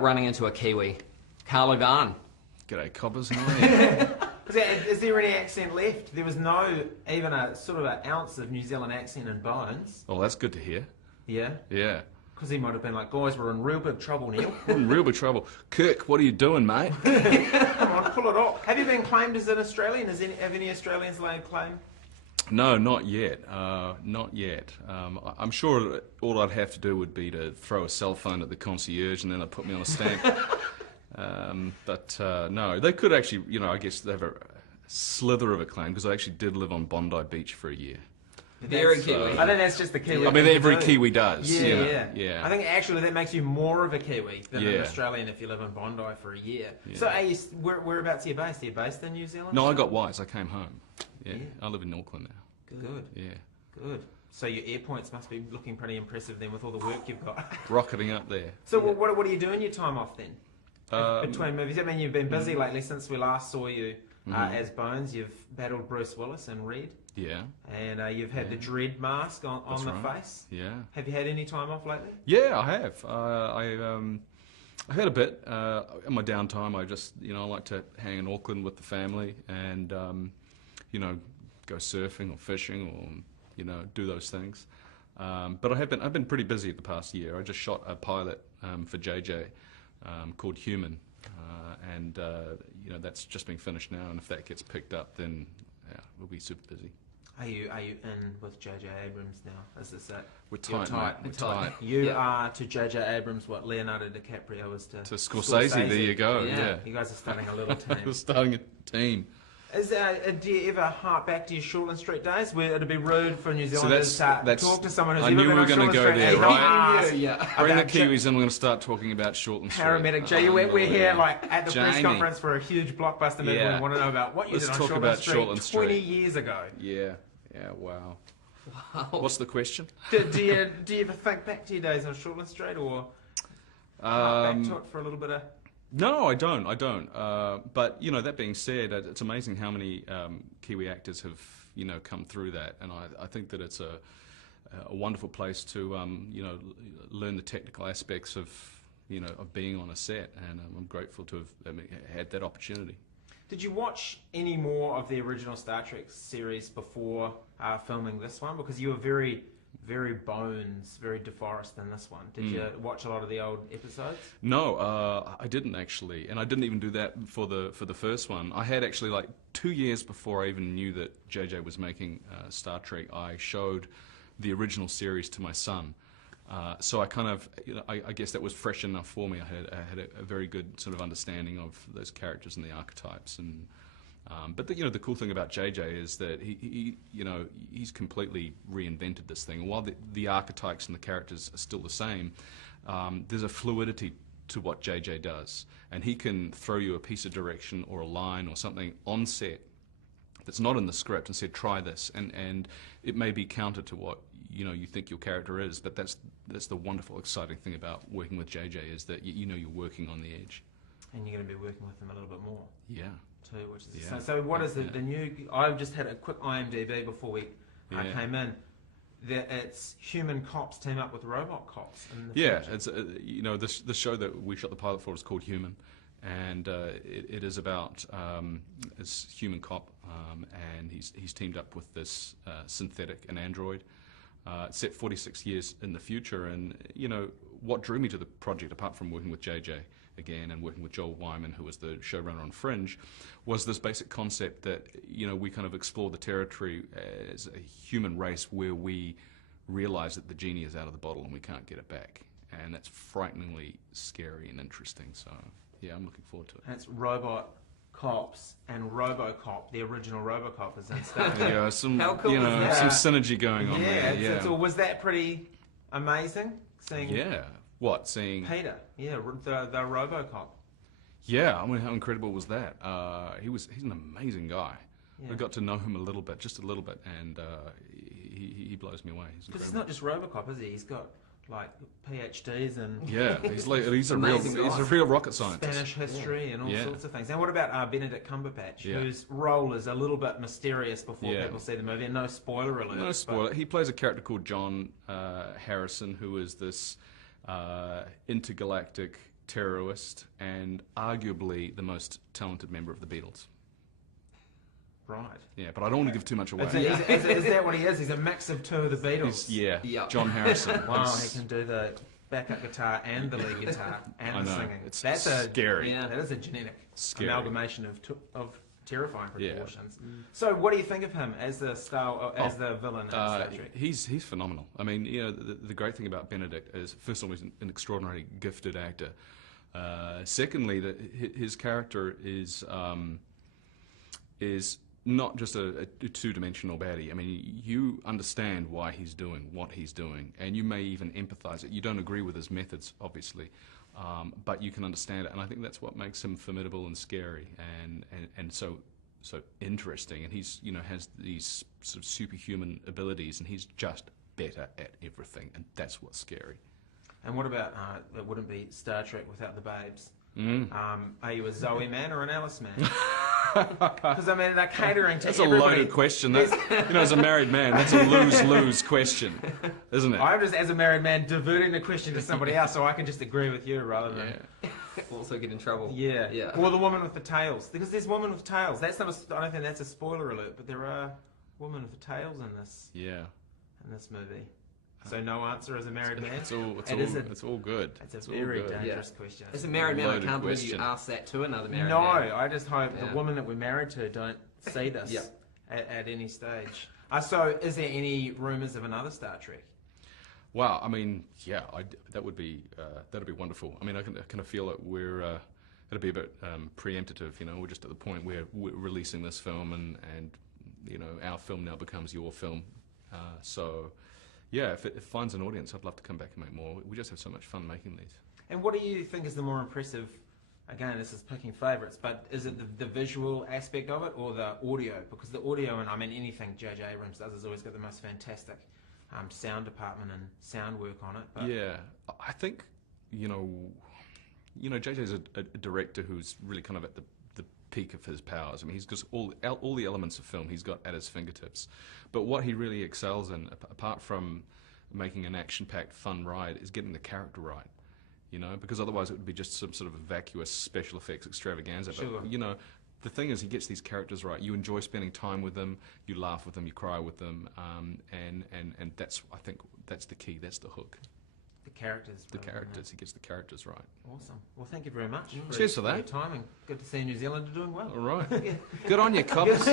running into a Kiwi. Karl Urban. G'day, coppers. How are you? Is there any accent left? There was no, even a sort of an ounce of New Zealand accent in Bones. Oh, that's good to hear. Yeah? Yeah. Because he might have been like, guys, we're in real big trouble, Neil. We're in real big trouble. Kirk, what are you doing, mate? Come on, pull it off. Have you been claimed as an Australian? Have any Australians laid claim? No, not yet. Not yet. I'm sure all I'd have to do would be to throw a cell phone at the concierge and then they'd put me on a stamp. No, they could actually, you know, I guess they have a slither of a claim because I actually did live on Bondi Beach for a year. Very Kiwi. I think that's just the Kiwi. I mean, every Kiwi does. Yeah, you know? yeah. I think actually that makes you more of a Kiwi than an Yeah. Australian if you live in Bondi for a year. Yeah. So whereabouts are you based? Are you based in New Zealand? No, I got wise. I came home. Yeah, Yeah. I live in Auckland now. Good. Yeah. Good. So your air points must be looking pretty impressive then with all the work you've got. Rocketing up there. So what do you do in your time off then? Between movies? I mean, you've been busy lately since we last saw you as Bones. You've battled Bruce Willis and Red. Yeah. And you've had the dread mask on That's the right. face. Yeah. Have you had any time off lately? Yeah, I have. I had a bit. In my downtime, I just, you know, I like to hang in Auckland with the family and, you know, go surfing or fishing or, you know, do those things. But I've been pretty busy the past year. I just shot a pilot for JJ called Human, and you know, that's just been finished now. And if that gets picked up, then yeah, we'll be super busy. Are you in with JJ Abrams now? Is this it? We're tight, mate. We're tight. You are to JJ Abrams what Leonardo DiCaprio is to Scorsese. There you go. Yeah. You guys are starting a little team. We're starting a team. Do you ever hark back to your Shortland Street days where it'd be rude for New Zealanders to talk to someone who's I ever knew been we were on going to Shortland go Street there, and right? Yeah. Bring the about Kiwis in, we're going to start talking about Shortland Street. Paramedic Jay, we're here like at the press Jamie. conference for a huge blockbuster movie. Yeah. We want to know about what you Let's did on talk Shortland about Street Shortland 20 Street. years ago. Yeah, wow. Wow. What's the question? Do you ever think back to your days on Shortland Street or hark back to it for a little bit of... No, I don't. But you know, that being said, it's amazing how many Kiwi actors have, you know, come through that, and I think that it's a wonderful place to you know, learn the technical aspects of, you know, of being on a set, and I'm grateful to have had that opportunity. Did you watch any more of the original Star Trek series before filming this one? Because you were very, very Bones, very DeForest in this one. Did you watch a lot of the old episodes? No, I didn't actually, and I didn't even do that for the first one. I had actually, like 2 years before I even knew that JJ was making Star Trek, I showed the original series to my son. So I kind of, you know, I guess that was fresh enough for me. I had a very good sort of understanding of those characters and the archetypes. And but you know, the cool thing about JJ is that he you know, he's completely reinvented this thing. And while the archetypes and the characters are still the same, there's a fluidity to what JJ does, and he can throw you a piece of direction or a line or something on set that's not in the script and said, try this, and it may be counter to what, you know, you think your character is, but that's the wonderful, exciting thing about working with JJ, is that you know, you're working on the edge. And you're going to be working with him a little bit more. Yeah. Too, which is Yeah. so what is the new... I've just had a quick IMDb before we came in. It's human cops team up with robot cops. In the future. It's you know, the show that we shot the pilot for is called Human, and it is about this human cop, and he's teamed up with this synthetic, an android. It's set 46 years in the future, and you know, what drew me to the project, apart from working with JJ again and working with Joel Wyman, who was the showrunner on Fringe, was this basic concept that, you know, we kind of explore the territory as a human race where we realize that the genie is out of the bottle and we can't get it back, and that's frighteningly scary and interesting. So yeah, I'm looking forward to it. That's robot cops and RoboCop. The original RoboCop is in Star Trek. Yeah, some How cool you is know, that? some synergy going on there. Yeah. Was that pretty amazing? Seeing Yeah. What, seeing... Peter, the RoboCop. Yeah, I mean, how incredible was that? He's an amazing guy. Yeah. I got to know him a little bit, just a little bit, and he blows me away. He's Because he's incredible. not just RoboCop, is he? He's got like PhDs and Yeah, he's a Amazing guy. real rocket scientist. Spanish history and all Yeah. sorts of things. And what about Benedict Cumberbatch, Yeah. whose role is a little bit mysterious before Yeah. people see the movie? And no spoiler alert. No but- spoiler. He plays a character called John Harrison, who is this intergalactic terrorist, and arguably the most talented member of the Beatles. Right. Yeah, but I don't want to give too much away. Is that what he is? He's a mix of two of the Beatles. Yeah. John Harrison. Wow, He's- he can do the backup guitar and the lead guitar and I the know. singing. It's That's scary. Yeah. That is a genetic Scary. amalgamation of terrifying Yeah. proportions. So, what do you think of him as the the villain in Star Trek? He's phenomenal. I mean, you know, the great thing about Benedict is, first of all, he's an extraordinarily gifted actor. Secondly, that his character is not just a two-dimensional baddie. I mean, you understand why he's doing what he's doing, and you may even empathise it. You don't agree with his methods, obviously, but you can understand it, and I think that's what makes him formidable and scary, and so interesting. And he's, you know, has these sort of superhuman abilities, and he's just better at everything, and that's what's scary. And what about it wouldn't be Star Trek without the babes? Are you a Zoe man or an Alice man? Because I mean, they're catering to That's everybody. a loaded question. That's, you know, as a married man, that's a lose-lose question, isn't it? I'm just, as a married man, diverting the question to somebody else, so I can just agree with you rather than. Also get in trouble. Yeah. Yeah. Or the woman with the tails, because there's women with tails. That's not. I don't think that's a spoiler alert, but there are women with tails in this movie. So no answer as a married man. It's all good. It's a It's all very good. dangerous question. As a married man, I Loaded can't believe you question. asked that to another married No, man. I just hope Yeah. the women that we're married to don't see this Yeah. at any stage. So, is there any rumours of another Star Trek? Wow, I mean, yeah, that would be that'd be wonderful. I mean, I kind of feel that we're it'll be a bit preemptive. You know, we're just at the point where we're releasing this film, and you know, our film now becomes your film. So, yeah, if it finds an audience, I'd love to come back and make more. We just have so much fun making these. And what do you think is the more impressive? Again, this is picking favourites, but is it the visual aspect of it or the audio? Because the audio, and I mean anything J.J. Abrams does, has always got the most fantastic sound department and sound work on it. But Yeah, I think you know, JJ's a director who's really kind of at the peak of his powers. I mean, he's got all the elements of film he's got at his fingertips. But what he really excels in, apart from making an action-packed, fun ride, is getting the character right. You know, because otherwise it would be just some sort of vacuous special effects extravaganza. Sure. But you know, the thing is, he gets these characters right. You enjoy spending time with them. You laugh with them. You cry with them. And that's, I think, that's the key. That's the hook. the characters. The characters. He gets the characters right. Awesome. Well, thank you very much. Cheers for that. your time, and good to see New Zealand are doing well. All right. Good on you, cops.